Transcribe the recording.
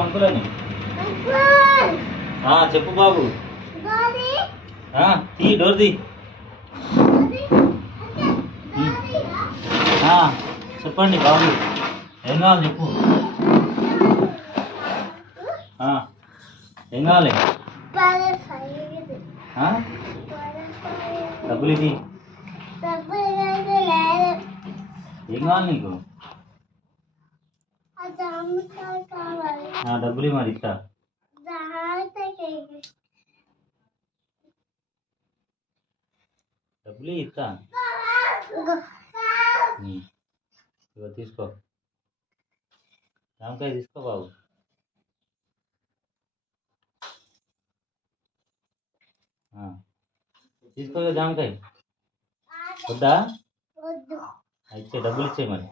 అంకులని చెప్పు బాబు. తీ డోర్ తీ. చెప్పండి బాబు, ఏం కావాలి చెప్పు. ఏం కావాలి? డబ్బులు ఇది. ఏం కావాలి నీకు? డబ్బులు మరి ఇస్తా. డబ్బులు ఇస్తా. ఇగో తీసుకో, జామకాయ తీసుకో బాబు. తీసుకో జామకాయ. వద్దా? అయితే డబ్బులు ఇచ్చే మరి.